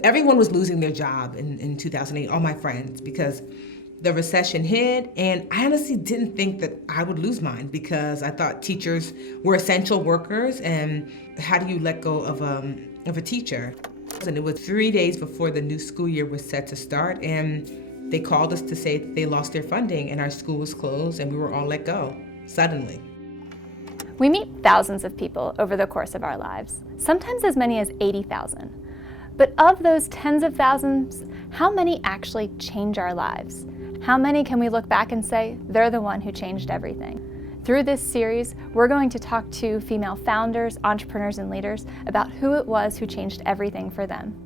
Everyone was losing their job in 2008, all my friends, because the recession hit, and I honestly didn't think that I would lose mine because I thought teachers were essential workers, and how do you let go of a teacher? And it was 3 days before the new school year was set to start, and they called us to say that they lost their funding and our school was closed and we were all let go, suddenly. We meet thousands of people over the course of our lives, sometimes as many as 80,000. But of those tens of thousands, how many actually change our lives? How many can we look back and say, they're the one who changed everything? Through this series, we're going to talk to female founders, entrepreneurs, and leaders about who it was who changed everything for them.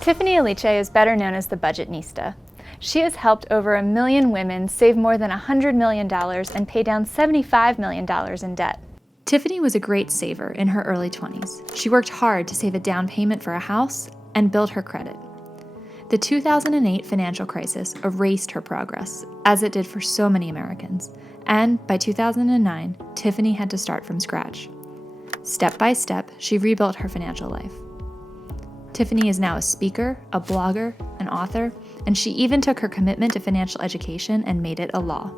Tiffany Aliche is better known as the Budgetnista. She has helped over 1 million women save more than $100 million and pay down $75 million in debt. Tiffany was a great saver in her early 20s. She worked hard to save a down payment for a house and build her credit. The 2008 financial crisis erased her progress, as it did for so many Americans. And by 2009, Tiffany had to start from scratch. Step by step, she rebuilt her financial life. Tiffany is now a speaker, a blogger, an author, and she even took her commitment to financial education and made it a law.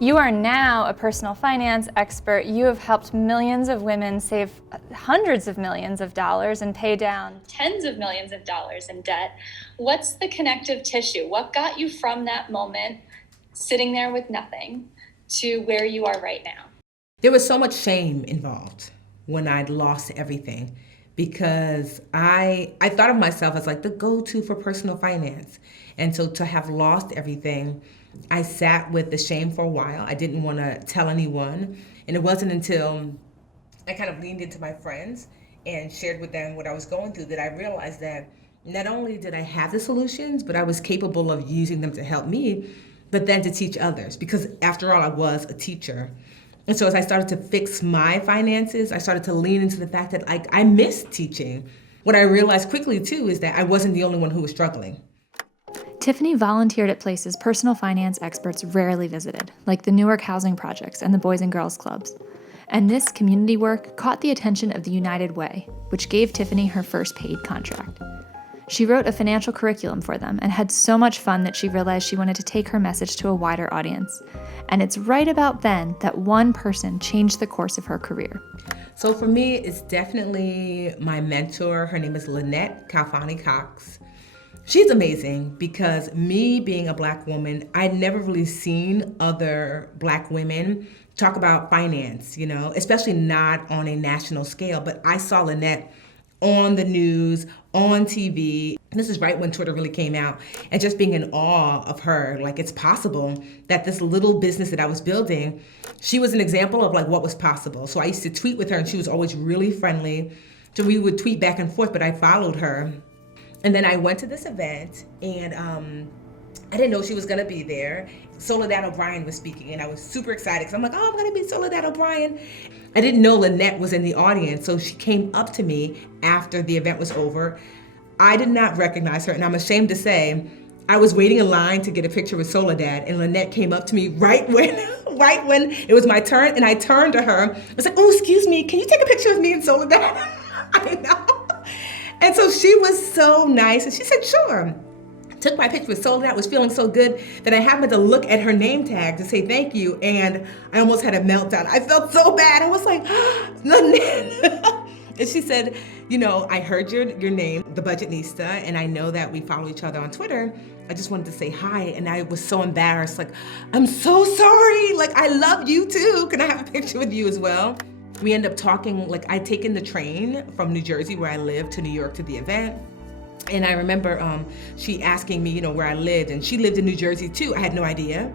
You are now a personal finance expert. You have helped millions of women save hundreds of millions of dollars and pay down tens of millions of dollars in debt. What's the connective tissue? What got you from that moment, sitting there with nothing, to where you are right now? There was so much shame involved when I'd lost everything, because I thought of myself as like the go-to for personal finance. And so to have lost everything, I sat with the shame for a while. I didn't want to tell anyone. And it wasn't until I kind of leaned into my friends and shared with them what I was going through that I realized that not only did I have the solutions, but I was capable of using them to help me, but then to teach others. Because after all, I was a teacher. And so as I started to fix my finances, I started to lean into the fact that I missed teaching. What I realized quickly too is that I wasn't the only one who was struggling. Tiffany volunteered at places personal finance experts rarely visited, like the Newark housing projects and the Boys and Girls Clubs. And this community work caught the attention of the United Way, which gave Tiffany her first paid contract. She wrote a financial curriculum for them and had so much fun that she realized she wanted to take her message to a wider audience. And it's right about then that one person changed the course of her career. So for me, it's definitely my mentor. Her name is Lynette Calfani-Cox. She's amazing because me being a Black woman, I'd never really seen other Black women talk about finance, especially not on a national scale. But I saw Lynette on the news, on TV. And this is right when Twitter really came out, and just being in awe of her, like it's possible that this little business that I was building, she was an example of like what was possible. So I used to tweet with her and she was always really friendly. So we would tweet back and forth, but I followed her. And then I went to this event and I didn't know she was gonna be there. Soledad O'Brien was speaking and I was super excited because I'm like, oh, I'm gonna meet Soledad O'Brien. I didn't know Lynette was in the audience, so she came up to me after the event was over. I did not recognize her, and I'm ashamed to say, I was waiting in line to get a picture with Soledad, and Lynette came up to me right when it was my turn, and I turned to her. I was like, oh, excuse me, can you take a picture of me and Soledad? I know. And so she was so nice, and she said, sure. Took my picture with Soledad, was feeling so good that I happened to look at her name tag to say thank you, and I almost had a meltdown. I felt so bad. I was like, Lynette. And she said, I heard your name, the Budgetnista, and I know that we follow each other on Twitter. I just wanted to say hi, and I was so embarrassed. Like, I'm so sorry. Like, I love you too. Can I have a picture with you as well? We ended up talking, like I'd taken the train from New Jersey, where I lived, to New York to the event. And I remember she asking me, where I lived, and she lived in New Jersey too. I had no idea.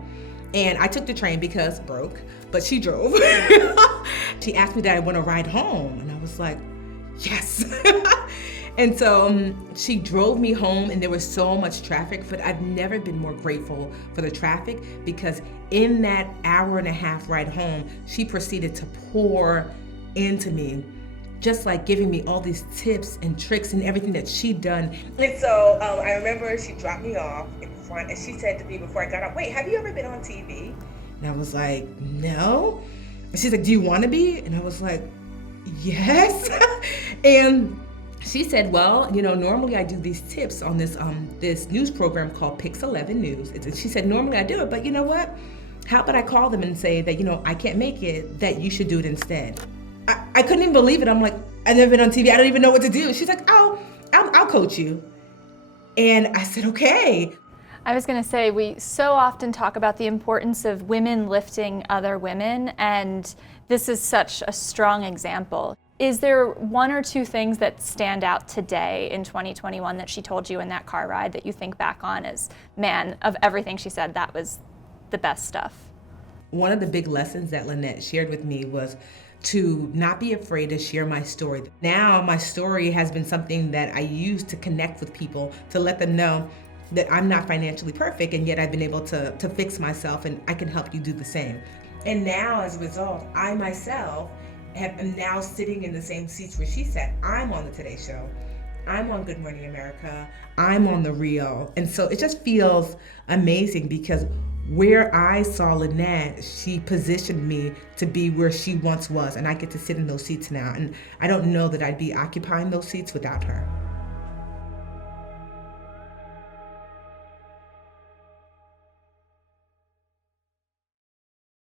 And I took the train because broke, but she drove. She asked me that I want to ride home, and I was like, yes. And so she drove me home, and there was so much traffic, but I've never been more grateful for the traffic, because in that hour and a half ride home, she proceeded to pour into me, just like giving me all these tips and tricks and everything that she'd done. And so I remember she dropped me off. front, and she said to me before I got up, "Wait, have you ever been on TV?" And I was like, "No." And she's like, "Do you want to be?" And I was like, "Yes." And she said, "Well, normally I do these tips on this news program called Pix 11 News." She said, "Normally I do it, but you know what? How about I call them and say that, I can't make it, that you should do it instead." I couldn't even believe it. I'm like, "I've never been on TV. I don't even know what to do." She's like, I'll coach you." And I said, "Okay." I was going to say, we so often talk about the importance of women lifting other women, and this is such a strong example. Is there one or two things that stand out today in 2021 that she told you in that car ride that you think back on as, man, of everything she said, that was the best stuff? One of the big lessons that Lynette shared with me was to not be afraid to share my story. Now my story has been something that I use to connect with people, to let them know that I'm not financially perfect, and yet I've been able to fix myself, and I can help you do the same. And now as a result, I myself am now sitting in the same seats where she sat. I'm on the Today Show. I'm on Good Morning America. I'm on The Real. And so it just feels amazing, because where I saw Lynette, she positioned me to be where she once was, and I get to sit in those seats now. And I don't know that I'd be occupying those seats without her.